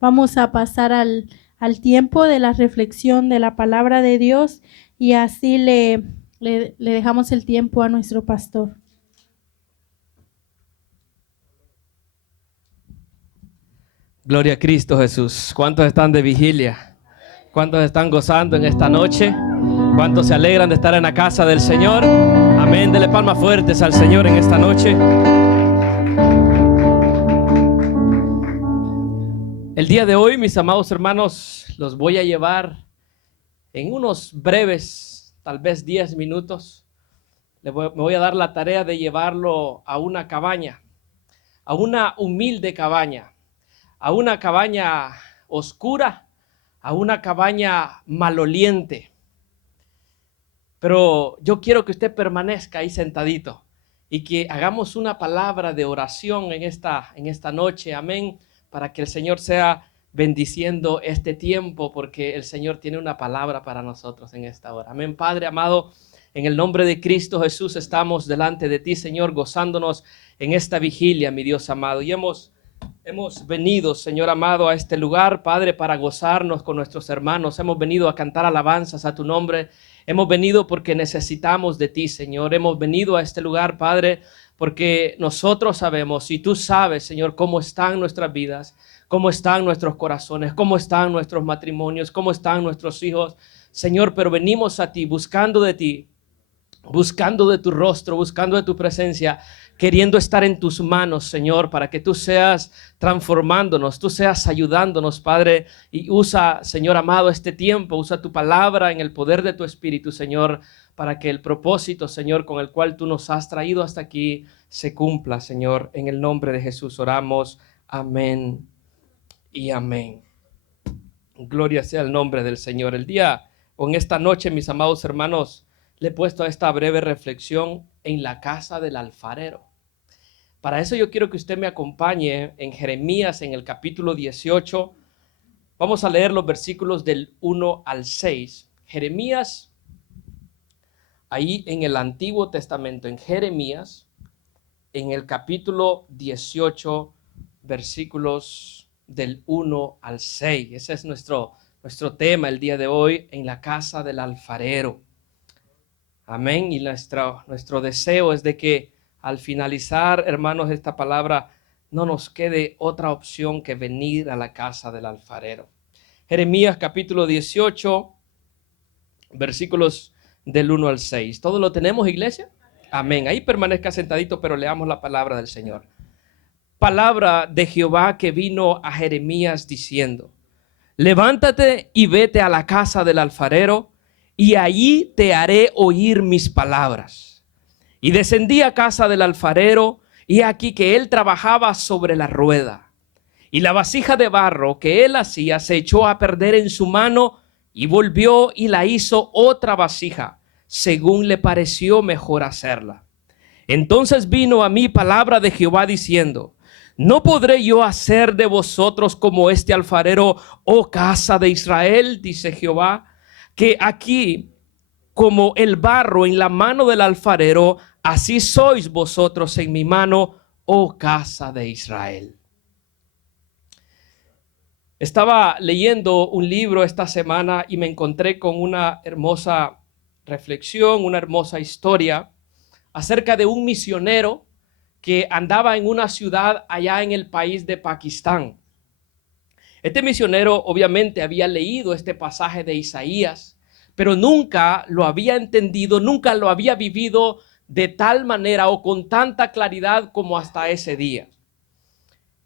vamos a pasar al tiempo de la reflexión de la palabra de Dios y así le dejamos el tiempo a nuestro pastor. Gloria a Cristo Jesús. ¿Cuántos están de vigilia? ¿Cuántos están gozando en esta noche? ¿Cuántos se alegran de estar en la casa del Señor? Amén. Dele palmas fuertes al Señor en esta noche. El día de hoy, mis amados hermanos, los voy a llevar en unos breves, tal vez 10 minutos. Me voy a dar la tarea de llevarlo a una cabaña, a una humilde cabaña, a una cabaña oscura, a una cabaña maloliente. Pero yo quiero que usted permanezca ahí sentadito y que hagamos una palabra de oración en esta noche, amén, para que el Señor sea bendiciendo este tiempo, porque el Señor tiene una palabra para nosotros en esta hora. Amén. Padre amado, en el nombre de Cristo Jesús estamos delante de ti, Señor, gozándonos en esta vigilia, mi Dios amado. Y hemos venido, Señor amado, a este lugar, Padre, para gozarnos con nuestros hermanos. Hemos venido a cantar alabanzas a tu nombre. Hemos venido porque necesitamos de ti, Señor. Hemos venido a este lugar, Padre, porque nosotros sabemos y tú sabes, Señor, cómo están nuestras vidas, cómo están nuestros corazones, cómo están nuestros matrimonios, cómo están nuestros hijos, Señor. Pero venimos a ti, buscando de ti, buscando de tu rostro, buscando de tu presencia, queriendo estar en tus manos, Señor, para que tú seas transformándonos, tú seas ayudándonos, Padre. Y usa, Señor amado, este tiempo, usa tu palabra en el poder de tu Espíritu, Señor, para que el propósito, Señor, con el cual tú nos has traído hasta aquí, se cumpla, Señor. En el nombre de Jesús oramos. Amén y amén. Gloria sea el nombre del Señor. El día o en esta noche, mis amados hermanos, le he puesto a esta breve reflexión en la casa del alfarero. Para eso yo quiero que usted me acompañe en Jeremías, en el capítulo 18. Vamos a leer los versículos del 1 al 6. Jeremías, ahí en el Antiguo Testamento, en Jeremías, en el capítulo 18, versículos del 1 al 6. Ese es nuestro tema el día de hoy, en la casa del alfarero. Amén. Y nuestro deseo es de que al finalizar, hermanos, esta palabra, no nos quede otra opción que venir a la casa del alfarero. Jeremías capítulo 18, versículos del 1 al 6. ¿Todo lo tenemos, iglesia? Amén. Ahí permanezca sentadito, pero leamos la palabra del Señor. Palabra de Jehová que vino a Jeremías diciendo: levántate y vete a la casa del alfarero, y allí te haré oír mis palabras. Y descendí a casa del alfarero, y aquí que él trabajaba sobre la rueda. Y la vasija de barro que él hacía se echó a perder en su mano, y volvió y la hizo otra vasija, según le pareció mejor hacerla. Entonces vino a mí palabra de Jehová diciendo: ¿no podré yo hacer de vosotros como este alfarero, oh casa de Israel? Dice Jehová, que aquí como el barro en la mano del alfarero, así sois vosotros en mi mano, oh casa de Israel. Estaba leyendo un libro esta semana y me encontré con una hermosa reflexión, una hermosa historia acerca de un misionero que andaba en una ciudad allá en el país de Pakistán. Este misionero obviamente había leído este pasaje de Isaías, pero nunca lo había entendido, nunca lo había vivido de tal manera o con tanta claridad como hasta ese día.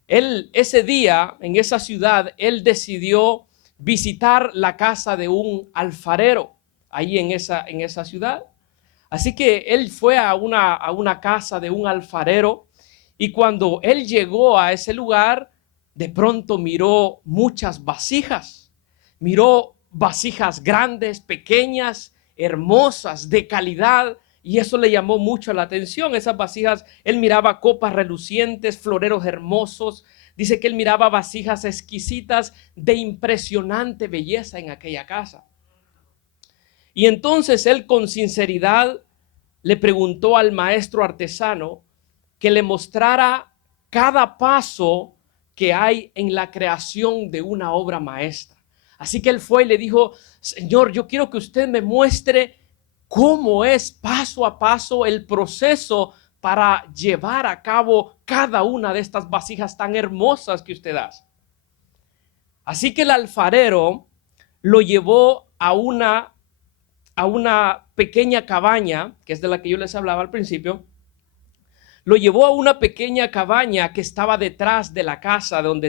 Ese día, en esa ciudad, él decidió visitar la casa de un alfarero ahí en esa ciudad. Así que él fue a una casa de un alfarero, y cuando él llegó a ese lugar, de pronto miró muchas vasijas. Miró vasijas grandes, pequeñas, hermosas, de calidad, y eso le llamó mucho la atención. Esas vasijas, él miraba copas relucientes, floreros hermosos. Dice que él miraba vasijas exquisitas de impresionante belleza en aquella casa. Y entonces él con sinceridad le preguntó al maestro artesano que le mostrara cada paso que hay en la creación de una obra maestra. Así que él fue y le dijo: Señor, yo quiero que usted me muestre cómo es paso a paso el proceso para llevar a cabo cada una de estas vasijas tan hermosas que usted hace. Así que el alfarero lo llevó a una pequeña cabaña, que es de la que yo les hablaba al principio. Lo llevó a una pequeña cabaña que estaba detrás de la casa donde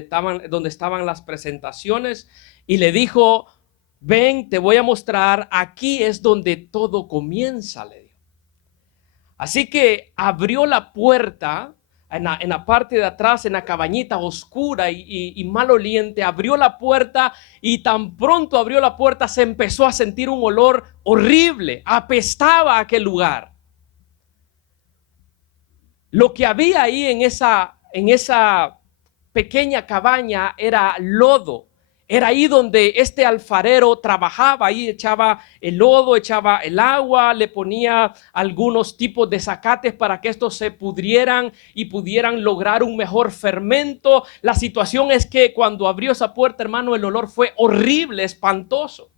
estaban las presentaciones, y le dijo: ven, te voy a mostrar, aquí es donde todo comienza, le dijo. Así que abrió la puerta en la parte de atrás, en la cabañita oscura y maloliente. Abrió la puerta, y tan pronto abrió la puerta se empezó a sentir un olor horrible. Apestaba aquel lugar. Lo que había ahí en esa pequeña cabaña era lodo. Era ahí donde este alfarero trabajaba. Ahí echaba el lodo, echaba el agua, le ponía algunos tipos de zacates para que estos se pudrieran y pudieran lograr un mejor fermento. La situación es que cuando abrió esa puerta, hermano, el olor fue horrible, espantoso.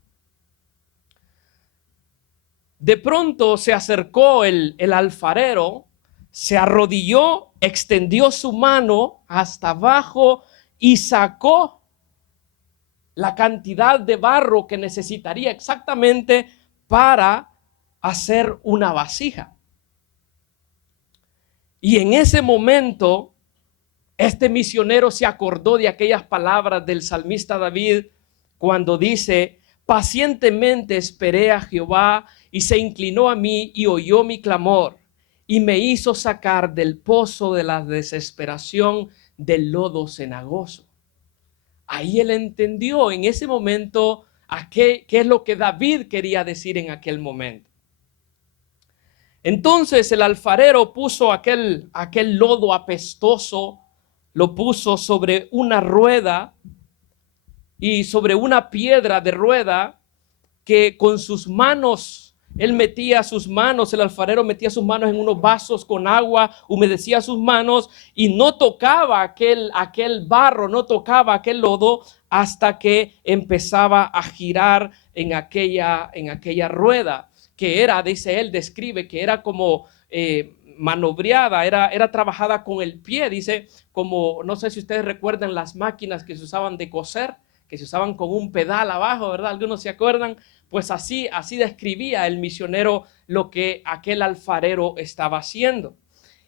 De pronto se acercó el alfarero, se arrodilló, extendió su mano hasta abajo y sacó la cantidad de barro que necesitaría exactamente para hacer una vasija. Y en ese momento, este misionero se acordó de aquellas palabras del salmista David cuando dice: pacientemente esperé a Jehová, y se inclinó a mí y oyó mi clamor, y me hizo sacar del pozo de la desesperación, del lodo cenagoso. Ahí él entendió en ese momento qué es lo que David quería decir en aquel momento. Entonces el alfarero puso aquel lodo apestoso, lo puso sobre una rueda y sobre una piedra de rueda, que con sus manos, él metía sus manos, el alfarero metía sus manos en unos vasos con agua, humedecía sus manos y no tocaba aquel barro, no tocaba aquel lodo hasta que empezaba a girar en aquella rueda, que era, dice él, describe que era como manobreada, era trabajada con el pie, dice, como, no sé si ustedes recuerdan las máquinas que se usaban de coser, que se usaban con un pedal abajo, ¿verdad? Algunos se acuerdan. Pues así describía el misionero lo que aquel alfarero estaba haciendo.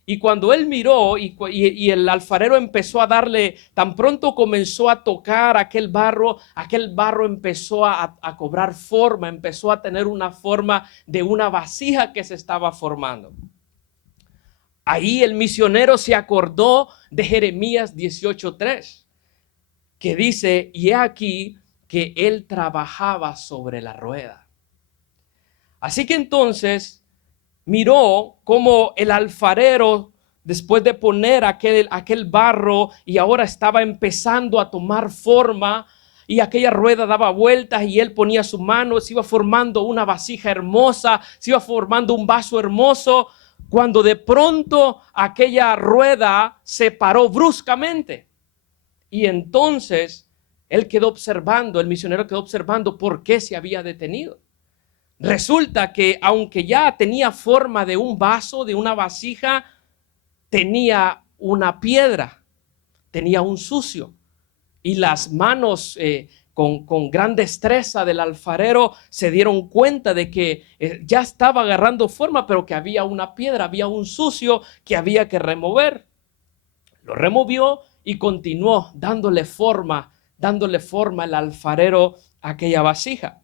Y cuando él miró y el alfarero empezó a darle, tan pronto comenzó a tocar aquel barro empezó a cobrar forma, empezó a tener una forma de una vasija que se estaba formando. Ahí el misionero se acordó de Jeremías 18:3, que dice: y he aquí que él trabajaba sobre la rueda. Así que entonces miró cómo el alfarero, después de poner aquel barro, y ahora estaba empezando a tomar forma, y aquella rueda daba vueltas y él ponía su mano, se iba formando una vasija hermosa, se iba formando un vaso hermoso, cuando de pronto aquella rueda se paró bruscamente. Y entonces él quedó observando, el misionero quedó observando por qué se había detenido. Resulta que aunque ya tenía forma de un vaso, de una vasija, tenía una piedra, tenía un sucio. Y las manos con gran destreza del alfarero se dieron cuenta de que ya estaba agarrando forma, pero que había una piedra, había un sucio que había que remover. Lo removió y continuó dándole forma el alfarero a aquella vasija.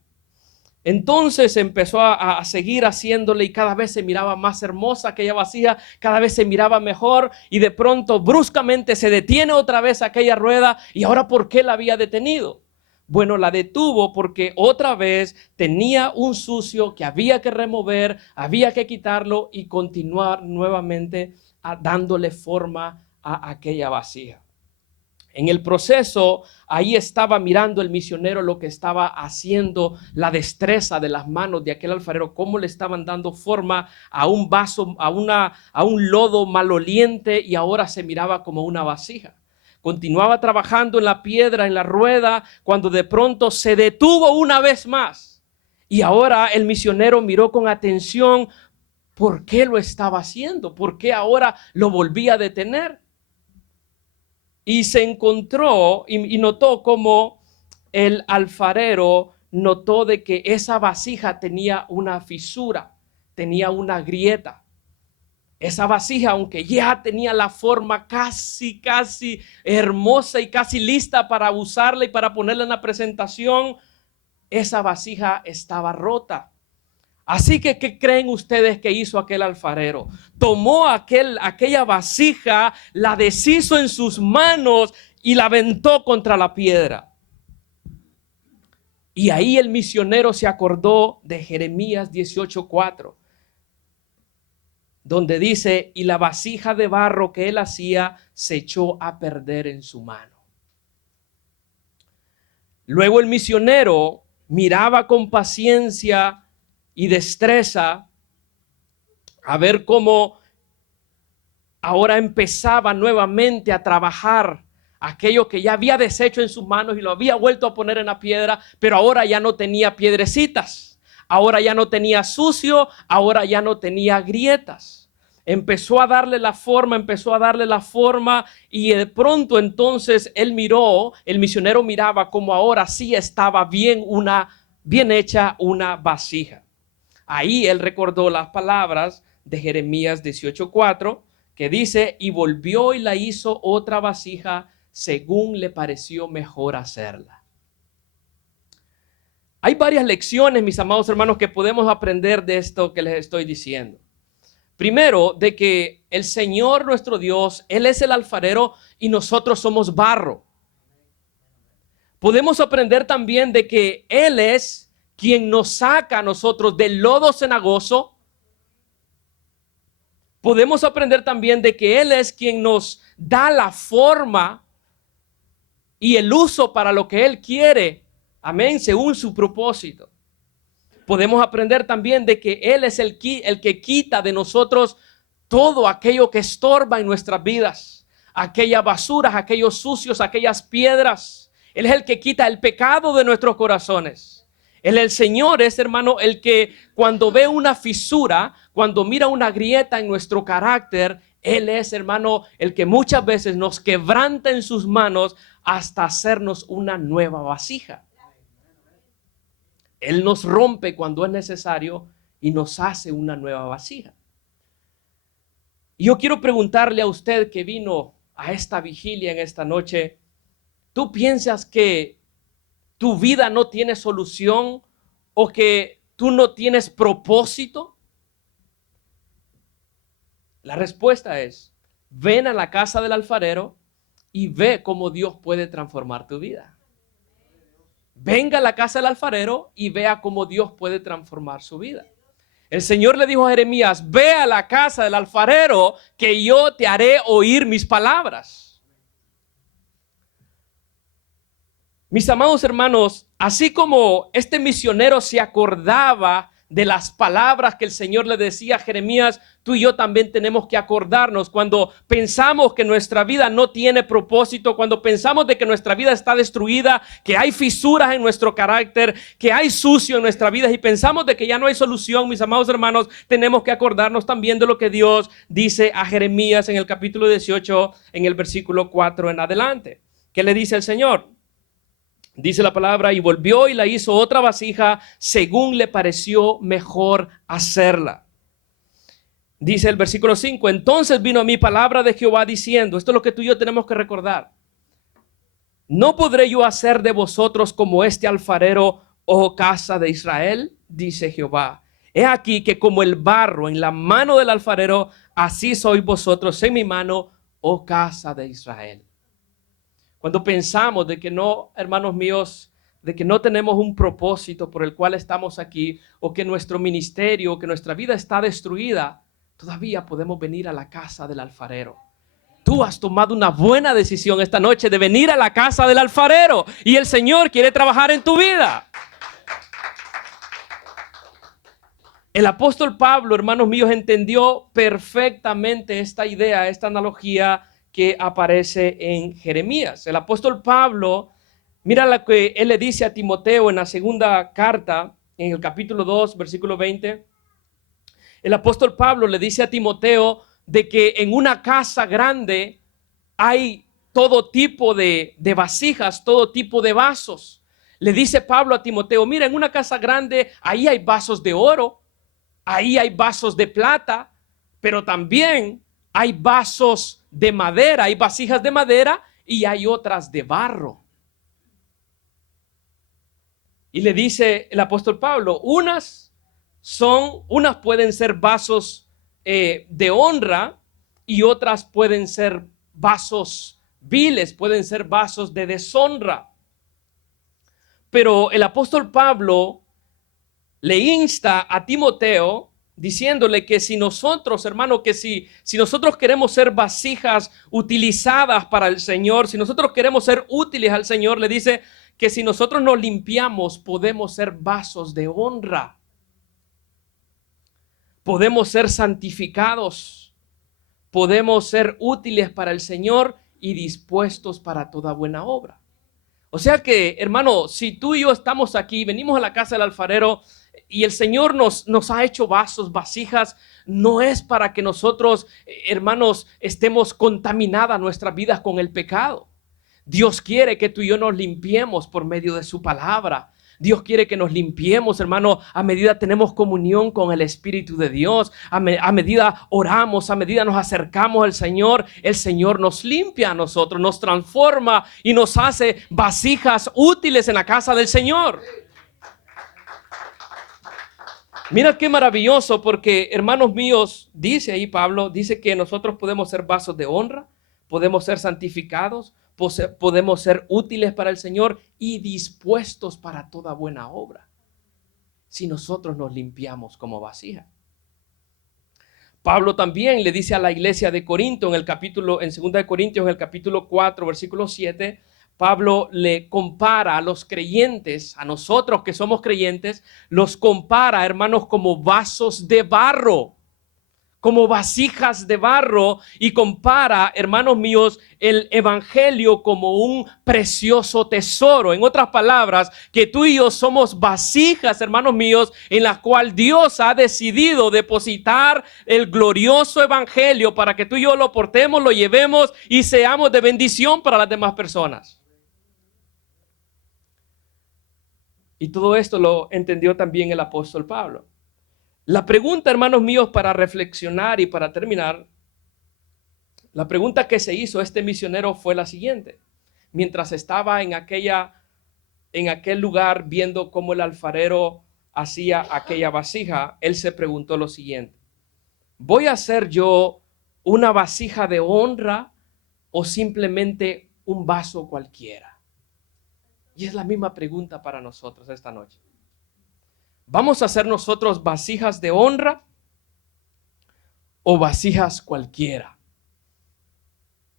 Entonces empezó a seguir haciéndole, y cada vez se miraba más hermosa aquella vasija, cada vez se miraba mejor, y de pronto bruscamente se detiene otra vez aquella rueda. ¿Y ahora por qué la había detenido? Bueno, la detuvo porque otra vez tenía un sucio que había que remover, había que quitarlo y continuar nuevamente dándole forma a aquella vasija. En el proceso, ahí estaba mirando el misionero lo que estaba haciendo, la destreza de las manos de aquel alfarero, cómo le estaban dando forma a un vaso, a un lodo maloliente, y ahora se miraba como una vasija. continuaba trabajando en la piedra, en la rueda, cuando de pronto se detuvo una vez más. Y ahora el misionero miró con atención por qué lo estaba haciendo, por qué ahora lo volvía a detener. Y se encontró y notó como el alfarero notó de que esa vasija tenía una fisura, tenía una grieta. Esa vasija, aunque ya tenía la forma casi hermosa y casi lista para usarla y para ponerla en la presentación, esa vasija estaba rota. Así que, ¿qué creen ustedes que hizo aquel alfarero? Tomó aquella vasija, la deshizo en sus manos y la aventó contra la piedra. Y ahí el misionero se acordó de Jeremías 18:4, donde dice, y la vasija de barro que él hacía se echó a perder en su mano. Luego el misionero miraba con paciencia y destreza a ver cómo ahora empezaba nuevamente a trabajar aquello que ya había deshecho en sus manos y lo había vuelto a poner en la piedra, pero ahora ya no tenía piedrecitas, ahora ya no tenía sucio, ahora ya no tenía grietas. Empezó a darle la forma y de pronto entonces el misionero miraba como ahora sí estaba bien hecha una vasija. Ahí él recordó las palabras de Jeremías 18:4 que dice, y volvió y la hizo otra vasija según le pareció mejor hacerla. Hay varias lecciones, mis amados hermanos, que podemos aprender de esto que les estoy diciendo. Primero, de que el Señor nuestro Dios, Él es el alfarero y nosotros somos barro. Podemos aprender también de que Él es quien nos saca a nosotros del lodo cenagoso. Podemos aprender también de que Él es quien nos da la forma y el uso para lo que Él quiere, amén, según su propósito. Podemos aprender también de que Él es el que quita de nosotros todo aquello que estorba en nuestras vidas, aquellas basuras, aquellos sucios, aquellas piedras. Él es el que quita el pecado de nuestros corazones. El Señor es, hermano, el que cuando ve una fisura, cuando mira una grieta en nuestro carácter, Él es, hermano, el que muchas veces nos quebranta en sus manos hasta hacernos una nueva vasija. Él nos rompe cuando es necesario y nos hace una nueva vasija. Y yo quiero preguntarle a usted que vino a esta vigilia en esta noche, ¿tú piensas que tu vida no tiene solución o que tú no tienes propósito? La respuesta es, ven a la casa del alfarero y ve cómo Dios puede transformar tu vida. Venga a la casa del alfarero y vea cómo Dios puede transformar su vida. El Señor le dijo a Jeremías, ve a la casa del alfarero que yo te haré oír mis palabras. Mis amados hermanos, así como este misionero se acordaba de las palabras que el Señor le decía a Jeremías, tú y yo también tenemos que acordarnos cuando pensamos que nuestra vida no tiene propósito, cuando pensamos de que nuestra vida está destruida, que hay fisuras en nuestro carácter, que hay sucio en nuestra vida y pensamos de que ya no hay solución, mis amados hermanos, tenemos que acordarnos también de lo que Dios dice a Jeremías en el capítulo 18, en el versículo 4 en adelante. ¿Qué le dice el Señor? Dice la palabra, y volvió y la hizo otra vasija según le pareció mejor hacerla. Dice el versículo 5, entonces vino a mí palabra de Jehová diciendo, esto es lo que tú y yo tenemos que recordar. ¿No podré yo hacer de vosotros como este alfarero, oh casa de Israel? Dice Jehová. He aquí que como el barro en la mano del alfarero, así sois vosotros en mi mano, oh casa de Israel. Cuando pensamos de que no, hermanos míos, de que no tenemos un propósito por el cual estamos aquí, o que nuestro ministerio, o que nuestra vida está destruida, todavía podemos venir a la casa del alfarero. Tú has tomado una buena decisión esta noche de venir a la casa del alfarero y el Señor quiere trabajar en tu vida. El apóstol Pablo, hermanos míos, entendió perfectamente esta idea, esta analogía que aparece en Jeremías. El apóstol Pablo, mira lo que él le dice a Timoteo en la segunda carta, en el capítulo 2, versículo 20. El apóstol Pablo le dice a Timoteo de que en una casa grande hay todo tipo de vasijas, todo tipo de vasos. Le dice Pablo a Timoteo, mira, en una casa grande, ahí hay vasos de oro, ahí hay vasos de plata, pero también hay vasos de madera, hay vasijas de madera y hay otras de barro. Y le dice el apóstol Pablo, unas pueden ser vasos de honra y otras pueden ser vasos viles, pueden ser vasos de deshonra. Pero el apóstol Pablo le insta a Timoteo diciéndole que si nosotros, hermano, que si nosotros queremos ser vasijas utilizadas para el Señor, si nosotros queremos ser útiles al Señor, le dice que si nosotros nos limpiamos, podemos ser vasos de honra. Podemos ser santificados, podemos ser útiles para el Señor y dispuestos para toda buena obra. O sea que, hermano, si tú y yo estamos aquí, venimos a la casa del alfarero y el Señor nos ha hecho vasos, vasijas, no es para que nosotros, hermanos, estemos contaminadas nuestras vidas con el pecado. Dios quiere que tú y yo nos limpiemos por medio de su palabra. Dios quiere que nos limpiemos, hermano, a medida tenemos comunión con el Espíritu de Dios, a medida oramos, a medida nos acercamos al Señor, el Señor nos limpia a nosotros, nos transforma y nos hace vasijas útiles en la casa del Señor. Mira qué maravilloso, porque hermanos míos, dice ahí Pablo, dice que nosotros podemos ser vasos de honra, podemos ser santificados, podemos ser útiles para el Señor y dispuestos para toda buena obra, si nosotros nos limpiamos como vasija. Pablo también le dice a la iglesia de Corinto en 2 de Corintios, en el capítulo 4, versículo 7, Pablo le compara a los creyentes, a nosotros que somos creyentes, los compara, hermanos, como vasos de barro, como vasijas de barro, y compara, hermanos míos, el evangelio como un precioso tesoro. En otras palabras, que tú y yo somos vasijas, hermanos míos, en las cuales Dios ha decidido depositar el glorioso evangelio para que tú y yo lo portemos, lo llevemos y seamos de bendición para las demás personas. Y todo esto lo entendió también el apóstol Pablo. La pregunta, hermanos míos, para reflexionar y para terminar, la pregunta que se hizo este misionero fue la siguiente. Mientras estaba en aquel lugar viendo cómo el alfarero hacía aquella vasija, él se preguntó lo siguiente: ¿voy a hacer yo una vasija de honra o simplemente un vaso cualquiera? Y es la misma pregunta para nosotros esta noche. ¿Vamos a hacer nosotros vasijas de honra o vasijas cualquiera?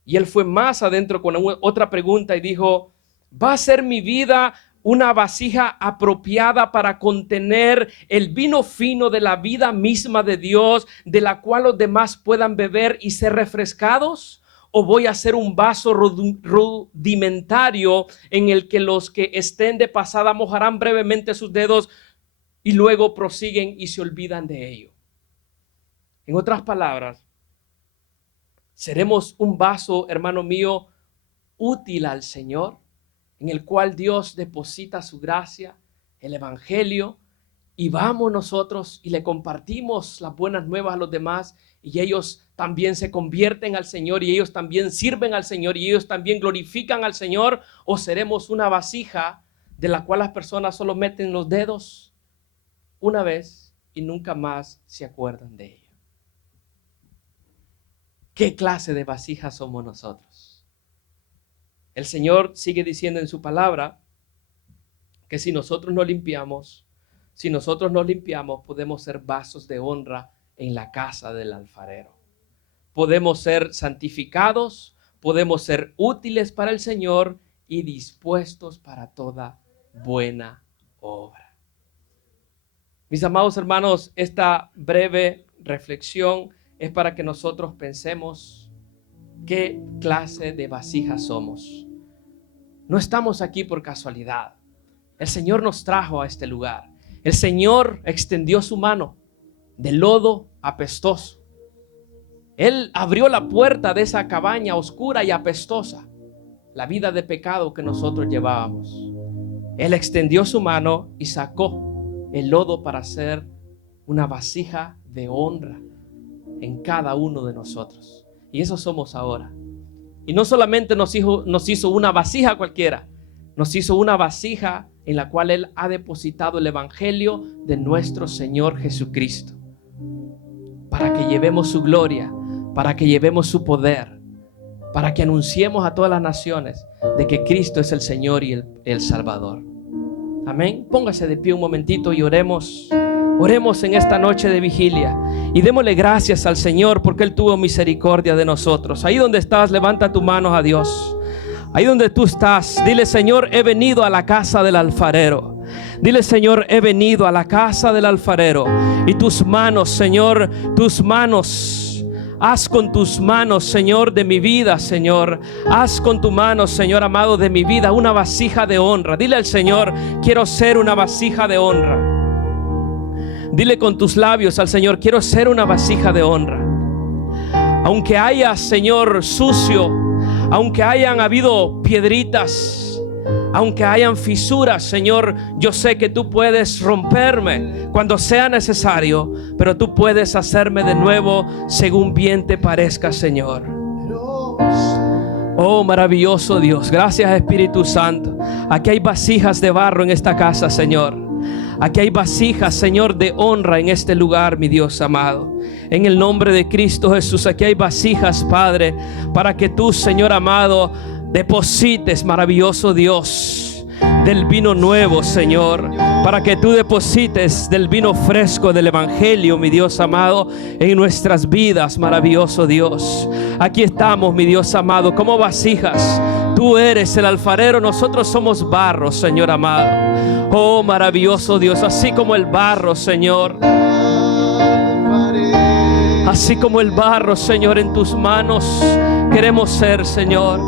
Y él fue más adentro con otra pregunta y dijo: ¿va a ser mi vida una vasija apropiada para contener el vino fino de la vida misma de Dios, de la cual los demás puedan beber y ser refrescados? ¿O voy a ser un vaso rudimentario en el que los que estén de pasada mojarán brevemente sus dedos y luego prosiguen y se olvidan de ello? En otras palabras, seremos un vaso, hermano mío, útil al Señor, en el cual Dios deposita su gracia, el evangelio, y vamos nosotros y le compartimos las buenas nuevas a los demás, y ellos también se convierten al Señor, y ellos también sirven al Señor, y ellos también glorifican al Señor. ¿O seremos una vasija de la cual las personas solo meten los dedos una vez y nunca más se acuerdan de ello? ¿Qué clase de vasijas somos nosotros? El Señor sigue diciendo en su palabra que si nosotros nos limpiamos, podemos ser vasos de honra en la casa del alfarero. Podemos ser santificados, podemos ser útiles para el Señor y dispuestos para toda buena obra. Mis amados hermanos, esta breve reflexión es para que nosotros pensemos qué clase de vasijas somos. No estamos aquí por casualidad. El Señor nos trajo a este lugar. El Señor extendió su mano de lodo apestoso. Él abrió la puerta de esa cabaña oscura y apestosa, la vida de pecado que nosotros llevábamos. Él extendió su mano y sacó el lodo para hacer una vasija de honra en cada uno de nosotros. Y eso somos ahora. Y no solamente nos hizo una vasija cualquiera, nos hizo una vasija en la cual Él ha depositado el evangelio de nuestro Señor Jesucristo, para que llevemos su gloria, para que llevemos su poder, para que anunciemos a todas las naciones de que Cristo es el Señor y el Salvador. Amén. Póngase de pie un momentito y oremos. Oremos en esta noche de vigilia y démosle gracias al Señor porque Él tuvo misericordia de nosotros. Ahí donde estás, levanta tus manos a Dios. Ahí donde tú estás, dile: Señor, he venido a la casa del alfarero. Dile: Señor, he venido a la casa del alfarero. Y tus manos, Señor, tus manos, haz con tus manos, Señor, de mi vida, Señor. Haz con tu mano, Señor amado, de mi vida una vasija de honra. Dile al Señor: quiero ser una vasija de honra. Dile con tus labios al Señor: quiero ser una vasija de honra. Aunque haya, Señor, sucio, aunque hayan habido piedritas, aunque hayan fisuras, Señor, yo sé que tú puedes romperme cuando sea necesario, pero tú puedes hacerme de nuevo según bien te parezca, Señor. Oh, maravilloso Dios, gracias Espíritu Santo. Aquí hay vasijas de barro en esta casa, Señor. Aquí hay vasijas, Señor, de honra en este lugar, mi Dios amado. En el nombre de Cristo Jesús, aquí hay vasijas, Padre, para que tú, Señor amado, deposites, maravilloso Dios, del vino nuevo, Señor, para que tú deposites del vino fresco del evangelio, mi Dios amado, en nuestras vidas, maravilloso Dios. Aquí estamos, mi Dios amado, como vasijas. Tú eres el alfarero, nosotros somos barro, Señor amado. Oh, maravilloso Dios, así como el barro, Señor, así como el barro, Señor, en tus manos queremos ser, Señor.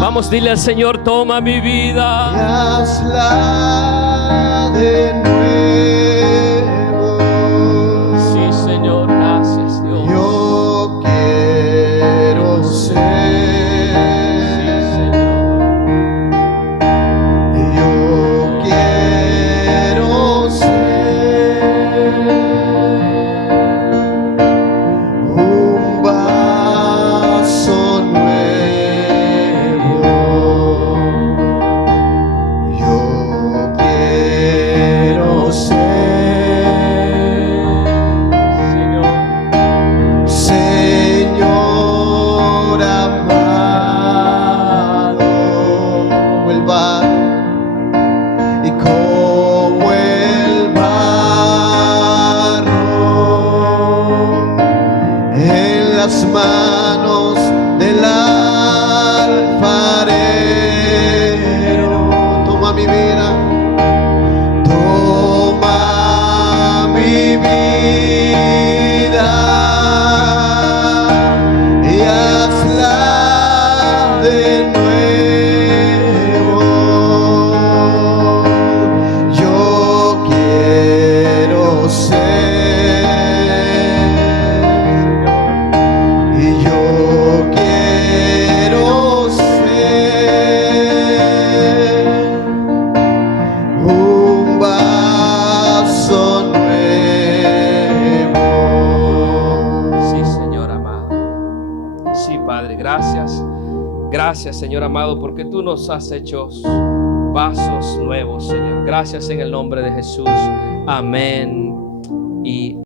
Vamos, dile al Señor: toma mi vida y hazla de nuevo. Sí, Señor, gracias, Dios. Yo quiero ser. Sí, Señor. Yo quiero ser un vaso nuevo. Yo quiero ser, Señor amado, como el barro y como el barro en las manos del alfarero. Toma mi vida, toma mi vida y hazla de nuevo. Yo quiero ser y yo quiero ser un vaso nuevo. Sí, Señor amado. Sí, Padre, gracias. Gracias, Señor amado, porque tú nos has hecho vasos nuevos, Señor. Gracias en el nombre de Jesús. Amén y